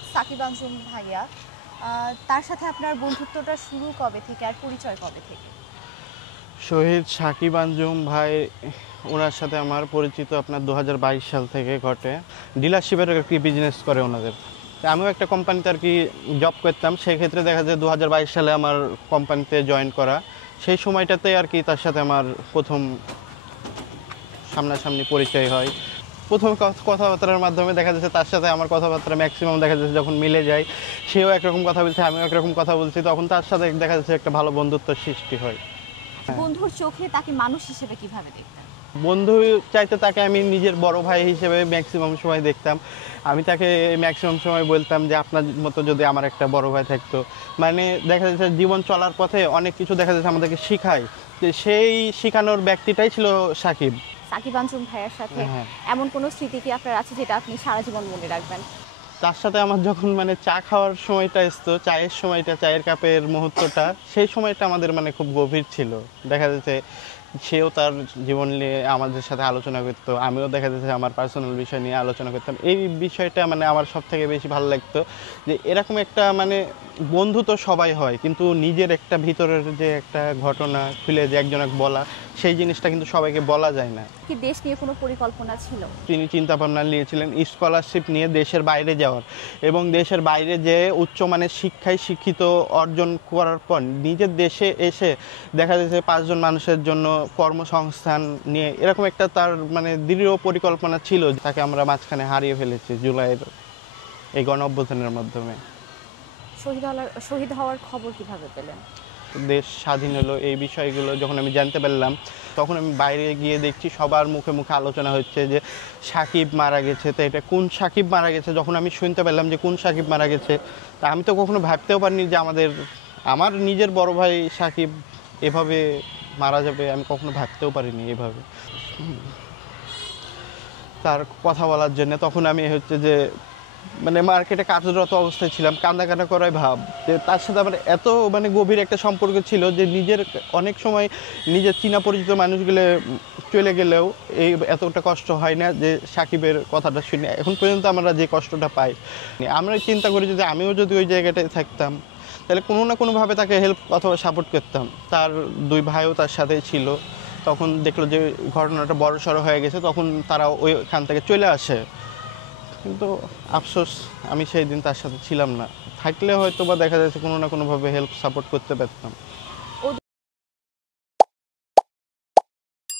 শহীদ সাকিব আঞ্জুম ভাইয়া, তার সাথে আপনার বন্ধুত্বটা শুরু কবে থেকে আর পরিচয় কবে থেকে? শহীদ সাকিব আঞ্জুম ভাই, ওনার সাথে আমার পরিচিত আপনার 2022 সাল থেকে ঘটে। ডিলারশিপের একটি বিজনেস করে ওনাদের। আমিও একটা কোম্পানিতে আর কি জব করতাম, সেই ক্ষেত্রে দেখা যায় 2022 সালে আমার কোম্পানিতে জয়েন করা। সেই সময়টাতে আর কি তার সাথে আমার প্রথম সামনাসামনি পরিচয় হয়। প্রথম কথাবার্তার মাধ্যমে দেখা যাচ্ছে তার সাথে আমার কথাবার্তা ম্যাক্সিমাম দেখা যাচ্ছে যখন মিলে যায়, সেও একরকম কথা বলছে, আমিও একরকম কথা বলছি, তখন তার সাথে দেখা যাচ্ছে একটা ভালো বন্ধুত্বের সৃষ্টি হয়। বন্ধুর চোখে তাকে মানুষ হিসেবে কিভাবে দেখতেন? বন্ধু চাইতে তাকে আমি নিজের বড় ভাই হিসেবে ম্যাক্সিমাম সময় দেখতাম। আমি তাকে ম্যাক্সিমাম সময় বলতাম যে আপনার মতো যদি আমার একটা বড় ভাই থাকতো। মানে দেখা যাচ্ছে জীবন চলার পথে অনেক কিছু দেখা যাচ্ছে আমাদেরকে শেখায়, যে সেই শেখানোর ব্যক্তিটাই ছিল সাকিব। সাকিব আঞ্জুম ভাইয়ের সাথে হ্যাঁ, এমন কোনো স্মৃতি কি আপনার আছে যেটা আপনি সারা জীবন মনে রাখবেন? তার সাথে আমার যখন মানে চা খাওয়ার সময়টা আসতো, চায়ের সময়টা, চায়ের কাপের মুহূর্তটা, সেই সময়টা আমাদের মানে খুব গভীর ছিল। দেখা যাচ্ছে সেও তার জীবন নিয়ে আমাদের সাথে আলোচনা করতো, আমিও দেখা যাচ্ছে আমার পার্সোনাল বিষয় নিয়ে আলোচনা করতাম। এই বিষয়টা মানে আমার সব থেকে বেশি ভালো লাগতো, যে এরকম একটা মানে বন্ধু তো সবাই হয়, কিন্তু নিজের একটা ভিতরের যে একটা ঘটনা খুলে যে একজনকে বলা, সেই জিনিসটা কিন্তু সবাইকে বলা যায় না। কি দেশ নিয়ে কোনো পরিকল্পনা ছিল? তিনি চিন্তা ভাবনা নিয়েছিলেন স্কলারশিপ নিয়ে দেশের বাইরে যাওয়ার, এবং দেশের বাইরে যে উচ্চমানের শিক্ষায় শিক্ষিত অর্জন করার পর নিজের দেশে এসে দেখা যাচ্ছে 5 জন মানুষের জন্য কর্মসংস্থান নিয়ে এরকম একটা তার মানে দৃঢ় পরিকল্পনা ছিল। তাকে আমরা মাঝখানে হারিয়ে ফেলেছি জুলাইয়ের এই গণঅভ্যুত্থানের মাধ্যমে। শহীদ হওয়ার খবর কিভাবে পেলেন? দেশ স্বাধীন হলো এই বিষয়গুলো যখন আমি জানতে পারলাম, তখন আমি বাইরে গিয়ে দেখছি সবার মুখে মুখে আলোচনা হচ্ছে যে সাকিব মারা গেছে। তো এটা কোন সাকিব মারা গেছে, যখন আমি শুনতে পেলাম যে কোন সাকিব মারা গেছে, তা আমি তো কখনো ভাবতেও পারিনি যে আমার নিজের বড় ভাই সাকিব এভাবে মারা যাবে। আমি কখনো ভাবতেও পারিনি এভাবে। তার কথা বলার জন্য তখন আমি হচ্ছে যে মানে মার্কেটে কাজরত অবস্থায় ছিলাম, কান্না কান্না করাই ভাব যে তার সাথে আমার এত মানে গভীর একটা সম্পর্ক ছিল যে নিজের অনেক সময় নিজের চীনা পরিচিত মানুষগুলো চলে গেলেও এই এতটা কষ্ট হয় না যে সাকিবের কথাটা শুনে এখন পর্যন্ত আমরা যে কষ্টটা পাই। আমরা চিন্তা করি যে আমিও যদি ওই জায়গাটায় থাকতাম তাহলে কোনো না কোনোভাবে তাকে হেল্প অথবা সাপোর্ট করতাম। তার 2 ভাইও তার সাথে ছিল, তখন দেখলো যে ঘটনাটা বড়সড় হয়ে গেছে, তখন তারা ওইখান থেকে চলে আসে। কিন্তু আফসোস আমি সেই দিন তার সাথে ছিলাম না, থাকলে হয়তো বা দেখা যাচ্ছে কোনো না কোনোভাবে হেল্প সাপোর্ট করতে পারতাম।